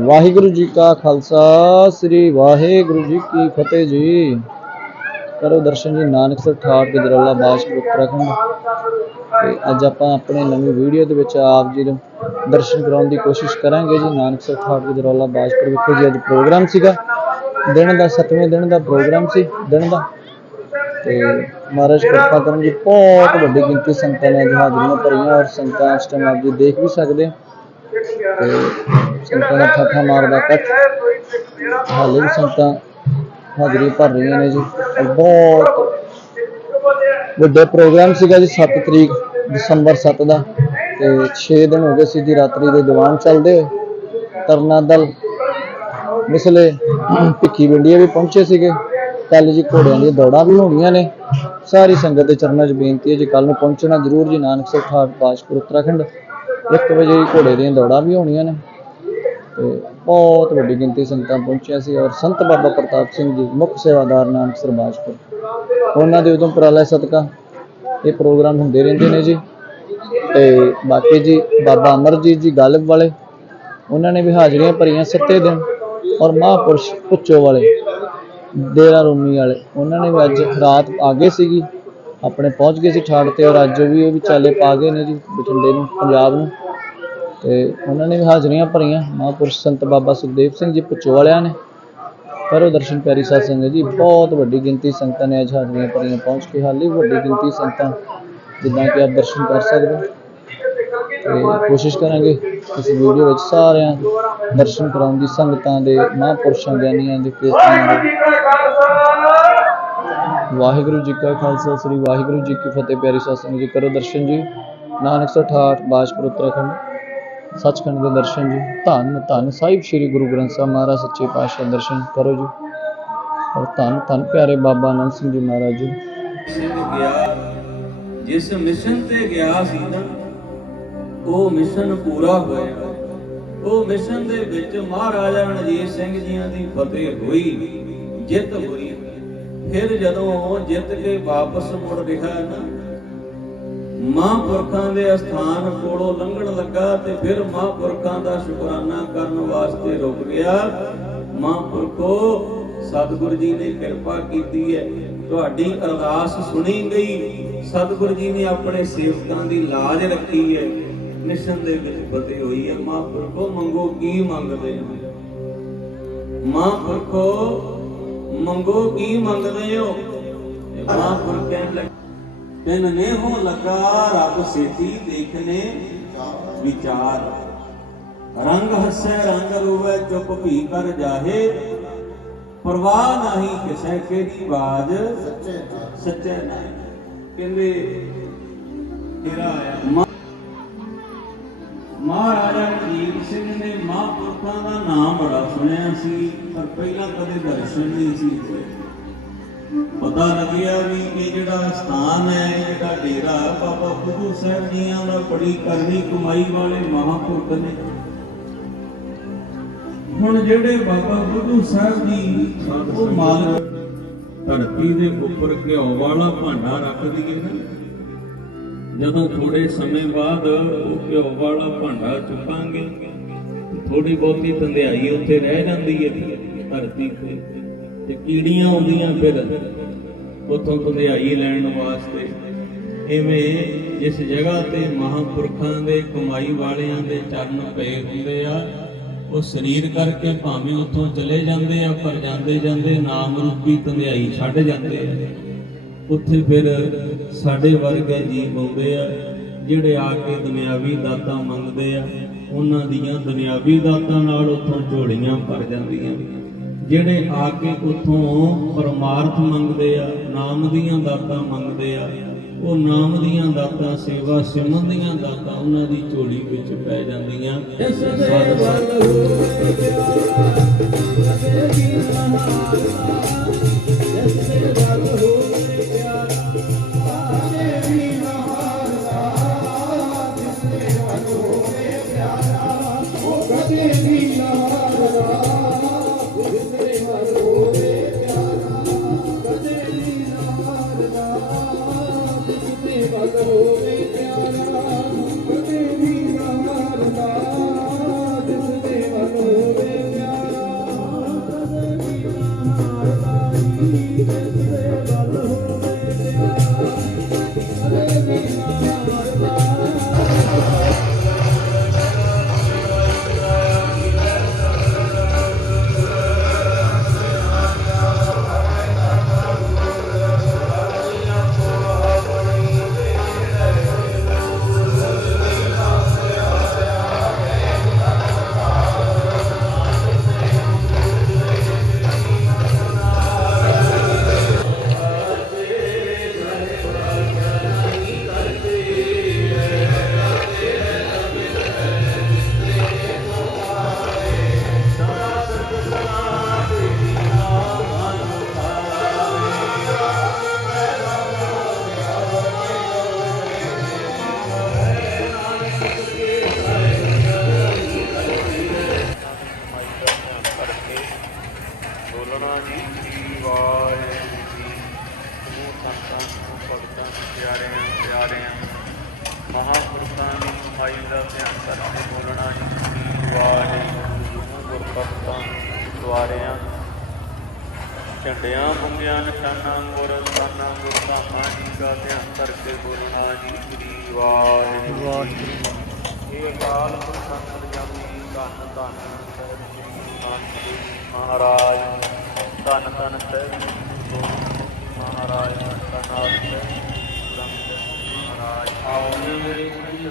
ਵਾਹਿਗੁਰੂ ਜੀ ਕਾ ਖਾਲਸਾ, ਸ੍ਰੀ ਵਾਹਿਗੁਰੂ ਜੀ ਕੀ ਫਤਿਹ ਜੀ। ਕਰੋ ਦਰਸ਼ਨ ਜੀ ਨਾਨਕਸਰ ਠਾਠ ਗਜਰਾਲਾ ਬਾਸ਼ਪੁਰ ਉੱਤਰਾਖੰਡ ਤੇ ਅੱਜ ਆਪਾਂ ਆਪਣੇ ਨਵੀਂ ਵੀਡੀਓ ਦੇ ਵਿੱਚ ਆਪ ਜੀ ਨੂੰ ਦਰਸ਼ਨ ਕਰਾਉਣ ਦੀ ਕੋਸ਼ਿਸ਼ ਕਰਾਂਗੇ ਜੀ। ਨਾਨਕਸਰ ਠਾਠ ਗਜਰਾਲਾ ਬਾਸ਼ਪੁਰ ਵਿਖੇ ਜੀ, ਅੱਜ ਪ੍ਰੋਗਰਾਮ ਸੀਗਾ। ਦਿਨ ਦਾ 7ਵੇਂ ਦਿਨ ਦਾ ਪ੍ਰੋਗਰਾਮ ਸੀ, ਦਿਨ ਦਾ। ਤੇ ਮਹਾਰਾਜ ਕਿਰਪਾ ਕਰਨ ਜੀ, ਬਹੁਤ ਵੱਡੀ ਗਿਣਤੀ ਸੰਗਤਾਂ ਨੇ ਅੱਜ ਹਾਜ਼ਰੀਆਂ ਭਰੀਆਂ ਔਰ ਸੰਗਤਾਂ ਅਸ਼ਟਮ ਆਪ ਜੀ ਦੇਖ ਵੀ ਸਕਦੇ ਹੋ ਤੇ ਸੰਗਤਾਂ ਠਾਠਾ ਮਾਰਦਾ ਇਕੱਠ ਹਾਲੇ ਵੀ ਸੰਗਤਾਂ ਹਾਜ਼ਰੀ ਭਰ ਰਹੀਆਂ ਨੇ ਜੀ। ਬਹੁਤ ਵੱਡਾ ਪ੍ਰੋਗਰਾਮ ਸੀਗਾ ਜੀ 7 ਤਰੀਕ ਦਸੰਬਰ 7 ਦਾ। ਤੇ 6 ਦਿਨ ਹੋ ਗਏ ਸੀ ਜੀ ਰਾਤਰੀ ਦੇ ਦੀਵਾਨ ਚੱਲਦੇ ਤਰਨਾ ਦਲ ਮਿਸਲੇ ਭਿੱਖੀ ਵਿੰਡੀਏ ਵੀ ਪਹੁੰਚੇ ਸੀਗੇ। ਕੱਲ ਜੀ ਘੋੜਿਆਂ ਦੀਆਂ ਦੌੜਾਂ ਵੀ ਹੋਣੀਆਂ ਨੇ। ਸਾਰੀ ਸੰਗਤ ਦੇ ਚਰਨਾਂ 'ਚ ਬੇਨਤੀ ਹੈ ਜੀ ਕੱਲ ਨੂੰ ਪਹੁੰਚਣਾ ਜ਼ਰੂਰ ਜੀ ਨਾਨਕਸਰ ਠਾਠ ਪਾਸ਼ਪੁਰ ਉੱਤਰਾਖੰਡ। 1 ਵਜੇ ਘੋੜੇ ਦੀਆਂ ਦੌੜਾਂ ਵੀ ਹੋਣੀਆਂ ਨੇ। ਤੇ ਬਹੁਤ ਵੱਡੀ ਗਿਣਤੀ ਸੰਗਤਾਂ ਪਹੁੰਚੀਆਂ ਸੀ ਔਰ ਸੰਤ ਬਾਬਾ ਪ੍ਰਤਾਪ ਸਿੰਘ ਜੀ, ਮੁੱਖ ਸੇਵਾਦਾਰ ਨਾਮ ਸਰਬਾਜਪੁਰ। ਉਹਨਾਂ ਦੇ ਉਦੋਂ ਉਪਰਾਲੇ ਸਦਕਾ ਇਹ ਪ੍ਰੋਗਰਾਮ ਹੁੰਦੇ ਰਹਿੰਦੇ ਨੇ ਜੀ। ਤੇ ਬਾਕੀ ਜੀ ਬਾਬਾ ਅਮਰਜੀਤ ਜੀ ਗਾਲਬ ਵਾਲੇ, ਉਹਨਾਂ ਨੇ ਵੀ ਹਾਜ਼ਰੀਆਂ ਭਰੀਆਂ ਸੱਤੇ ਦਿਨ ਔਰ ਮਹਾਂਪੁਰਸ਼ ਪੁੱਚੋ ਵਾਲੇ ਦੇਰਾ ਰੂਮੀ ਵਾਲੇ। ਉਹਨਾਂ ਨੇ ਵੀ ਅੱਜ ਰਾਤ ਆ ਗਏ ਸੀਗੀ। ਆਪਣੇ ਪਹੁੰਚ ਗਏ ਸੀ ਠਾੜ ਤੇ ਔਰ ਅੱਜ ਵੀ, ਉਹ ਵਿਚਾਲੇ ਪਾ ਗਏ ਨੇ ਜੀ ਬਠਿੰਡੇ ਨੂੰ, ਪੰਜਾਬ ਨੂੰ। ਤੇ ਉਹਨਾਂ ਨੇ ਵੀ ਹਾਜ਼ਰੀਆਂ ਭਰੀਆਂ, ਮਹਾਂਪੁਰਸ਼ ਸੰਤ ਬਾਬਾ ਸੁਖਦੇਵ ਸਿੰਘ ਜੀ ਪੁੱਚੋ ਵਾਲਿਆਂ ਨੇ ਉਹ ਦਰਸ਼ਨ ਪਿਆਰੀ ਸਾਧ ਸੰਗਤ ਜੀ, ਬਹੁਤ ਵੱਡੀ ਗਿਣਤੀ ਸੰਗਤਾਂ ਨੇ ਅੱਜ ਹਾਜ਼ਰੀਆਂ ਭਰੀਆਂ, ਪਹੁੰਚ ਕੇ ਹਾਲੇ ਵੀ ਵੱਡੀ ਗਿਣਤੀ ਸੰਗਤਾਂ ਜਿੱਦਾਂ ਕਿ ਆਪ ਦਰਸ਼ਨ ਕਰ ਸਕਦੇ। ਹੋ ਤੇ ਕੋਸ਼ਿਸ਼ ਕਰਾਂਗੇ ਇਸ ਵੀਡੀਓ ਵਿੱਚ ਸਾਰਿਆਂ ਦਰਸ਼ਨ ਕਰਾਉਣ ਦੀ, ਸੰਗਤਾਂ ਦੇ, ਮਹਾਂਪੁਰਸ਼ਾਂ ਗਿਆਨੀਆਂ ਦੇ ਕੀਰਤਨਾਂ ਦੇ। ਵਾਹਿਗੁਰੂ ਜੀ ਕਾ ਖਾਲਸਾ, ਸ੍ਰੀ ਵਾਹਿਗੁਰੂ ਜੀ ਕੀ ਫਤਿਹ, ਪਿਆਰੀ ਸਾਧ ਸੰਗਤ ਜੀ ਕਰੋ ਦਰਸ਼ਨ ਜੀ। ਨਾਨਕ 168 ਬਾਜਪੁਰ ਉੱਤਰਾਖੰਡ, ਸੱਚਖੰਡ ਦੇ ਦਰਸ਼ਨ ਜੀ। ਧੰਨ ਧੰਨ ਸਾਹਿਬ ਸ੍ਰੀ ਗੁਰੂ ਗ੍ਰੰਥ ਸਾਹਿਬ ਮਹਾਰਾਜ, ਸੱਚੇ ਪਾਤਸ਼ਾਹ ਦਰਸ਼ਨ ਕਰੋ ਜੀ। ਔਰ ਧੰਨ ਧੰਨ ਪਿਆਰੇ ਬਾਬਾ ਆਨੰਦ ਸਿੰਘ ਜੀ ਮਹਾਰਾਜ ਜੀ। ਸਿੰਘ ਗਿਆ ਜਿਸ ਮਿਸ਼ਨ ਤੇ ਗਿਆ ਸੀ ਨਾ, ਉਹ ਮਿਸ਼ਨ ਪੂਰਾ ਹੋਇਆ। ਉਹ ਮਿਸ਼ਨ ਦੇ ਵਿੱਚ ਮਹਾਰਾਜਾ ਰਣਜੀਤ ਸਿੰਘ ਜੀਆਂ ਦੀ ਫਤਿਹ ਹੋਈ, ਜਿੱਤ ਹੋਈ। ਫਿਰ ਜਦੋਂ ਜਿੱਤ ਕੇ ਵਾਪਸ ਮੁੜ ਰਿਹਾ ਨਾ, ਮਹਾਂਪੁਰਖਾਂ ਦੇ ਅਸਥਾਨ ਕੋਲੋਂ ਲੰਘਣ ਲੱਗਾ ਤੇ ਫਿਰ ਮਹਾਂਪੁਰਖਾਂ ਦਾ ਸ਼ੁਕਰਾਨਾ ਕਰਨ ਵਾਸਤੇ ਰੁਕ ਗਿਆ। ਮਹਾਂਪੁਰਖੋ, ਸਤਿਗੁਰੂ ਜੀ ਨੇ ਕਿਰਪਾ ਕੀਤੀ ਹੈ। ਤੁਹਾਡੀ ਅਰਦਾਸ ਸੁਣੀ ਗਈ। ਸਤਿਗੁਰੂ ਜੀ ਨੇ ਆਪਣੇ ਸੇਵਕਾਂ ਦੀ ਲਾਜ ਰੱਖੀ ਹੈ। ਮਿਸ਼ਨ ਦੇ ਵਿੱਚ ਫਤਿਹ ਹੋਈ ਹੈ। ਮਹਾਂਪੁਰਖੋ, ਮੰਗੋ ਕੀ ਮੰਗਦੇ ਹੋ? ਮਹਾਂਪੁਰਖੋ ਮੰਗੋ ਕੀ ਮੰਗਦੇ ਹੋ? ਤੇ ਮਹਾਂਪੁਰਖ ਕਹਿਣ ਲੱਗੇ ਤਿਨ ਨੇ ਹੋ ਲਗਾ ਰੱਬ ਸੇਤੀ ਦੇਖਨੇ ਵਿਚਾਰ। ਰੰਗ ਹੱਸੈ ਰੰਗ ਰੂਵੇ ਚੁੱਪ ਭੀ ਕਰ ਜਾਹੇ। ਪਰਵਾਹ ਨਹੀਂ ਕਿਸੈ ਕੇ ਦੀ ਬਾਜ। ਸੱਚੇ ਸੱਚੇ ਨਹੀਂ ਕਹਿੰਦੇ ਤੇਰਾ ਆਇਆ। ਮਹਾਰਾਜਾ ਮਹਾਂਪੁਰਖਾਂ ਦਾ ਨਾਮ ਬੜਾ ਸੁਣਿਆ ਸੀ, ਪਰ ਪਹਿਲਾਂ ਕਦੇ ਦਰਸ਼ਨ ਨਹੀਂ ਸੀ ਪਤਾ ਲੱਗਿਆ ਵੀ ਇਹ ਜਿਹੜਾ ਸਥਾਨ ਹੈ, ਇਹ ਜਿਹੜਾ ਡੇਰਾ ਬਾਬਾ ਬੁੱਧੂ ਸਾਹਿਬ ਜੀਆਂ ਦਾ ਬੜੀ ਕਰਨੀ ਕਮਾਈ ਵਾਲੇ ਮਹਾਂਪੁਰਖ ਨੇ। ਹੁਣ ਜਿਹੜੇ ਬਾਬਾ ਬੁੱਧੂ ਸਾਹਿਬ ਜੀ, ਉਹ ਮਾਲਕ ਧਰਤੀ ਦੇ ਉੱਪਰ ਘਿਓ ਵਾਲਾ ਭਾਂਡਾ ਰੱਖ ਦਈਏ ਨਾ। ਜਦੋਂ ਥੋੜੇ ਸਮੇਂ ਬਾਅਦ ਉਹ ਘਿਓ ਵਾਲਾ ਭਾਂਡਾ ਚੁੱਕਾਂਗੇ ਥੋੜੀ ਬਹੁਤੀ ਧੰਦਿਆਈ ਉੱਥੇ ਰਹਿ ਜਾਂਦੀ ਹੈ ਧਰਤੀ ਤੇ। ਤੇ ਕੀੜੀਆਂ ਆਉਂਦੀਆਂ ਫਿਰ ਉਥੋਂ ਧੰਦਿਆਈ ਲੈਣ ਵਾਸਤੇ। ਇਵੇਂ ਜਿਸ ਜਗ੍ਹਾ ਤੇ ਮਹਾਂਪੁਰਖਾਂ ਦੇ ਕਮਾਈ ਵਾਲਿਆਂ ਦੇ ਚਰਨ ਪਏ ਹੁੰਦੇ ਆ, ਉਹ ਸਰੀਰ ਕਰਕੇ ਭਾਵੇਂ ਉੱਥੋਂ ਚਲੇ ਜਾਂਦੇ ਆ, ਪਰ ਜਾਂਦੇ ਜਾਂਦੇ ਨਾਮ ਰੂਪੀ ਧੰਦਿਆਈ ਛੱਡ ਜਾਂਦੇ ਆ। ਉੱਥੇ ਫਿਰ ਸਾਡੇ ਵਰਗੇ ਜੀਵ ਆਉਂਦੇ ਆ ਜਿਹੜੇ ਆ ਕੇ ਦੁਨਿਆਵੀ ਦਾਤਾਂ ਮੰਗਦੇ ਆ, ਉਹਨਾਂ ਦੀਆਂ ਦੁਨਿਆਵੀ ਦਾਤਾਂ ਨਾਲ ਉੱਥੋਂ ਝੋਲੀਆਂ ਭਰ ਜਾਂਦੀਆਂ। ਜਿਹੜੇ ਆ ਕੇ ਉੱਥੋਂ ਪਰਮਾਰਥ ਮੰਗਦੇ ਆ, ਨਾਮ ਦੀਆਂ ਦਾਤਾਂ ਮੰਗਦੇ ਆ, ਉਹ ਨਾਮ ਦੀਆਂ ਦਾਤਾਂ, ਸੇਵਾ ਸਿਮਨ ਦੀਆਂ ਦਾਤਾਂ, ਉਹਨਾਂ ਦੀ ਝੋਲੀ ਵਿੱਚ ਪੈ ਜਾਂਦੀਆਂ। ਦੁਆਰਿਆਂ ਝੰਡਿਆਂ ਬੁੰਗਿਆਂ ਨਿਸ਼ਾਨਾਂ, ਗੁਰ ਸਥਾਨਾਂ ਗੁਰਧਾਮਾਂ ਜੀ ਦਾ ਧਿਆਨ ਕਰਕੇ ਬੋਲਣਾ ਜੀ ਸ੍ਰੀ ਵਾਹਿਗੁਰੂ। ਜੀ ਇਹ ਕਾਲ ਪੁਰਖ ਜਾਮੀ, ਧੰਨ ਧੰਨ ਸਹਿਬ ਸ੍ਰੀ ਨਾਨਕ ਦੇਵ ਮਹਾਰਾਜ। ਧੰਨ ਧੰਨ ਸਹਿਬ ਮਹਾਰਾਜ, ਧੰਨ ਧੰਨ ਸਹਿਬ ਮਹਾਰਾਜ। ਆਓ ਮੇਰੇ ਸ੍ਰੀ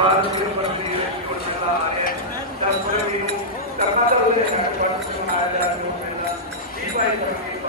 ਮਾਰਨ ਦੇ ਬੰਦੇ ਹੈ ਕੋਸ਼ਿਸ਼ ਆ ਰਹੇ ਹੈ। ਤਾਂ ਕੋਈ ਵੀ ਕਰਨਾ ਤਾਂ ਉਹ ਹੈ, ਪਰ ਸੁਣਾਇਆ ਜਾ ਰਿਹਾ ਹੈ ਜੀ ਭਾਈ ਕਰਾਂਗੇ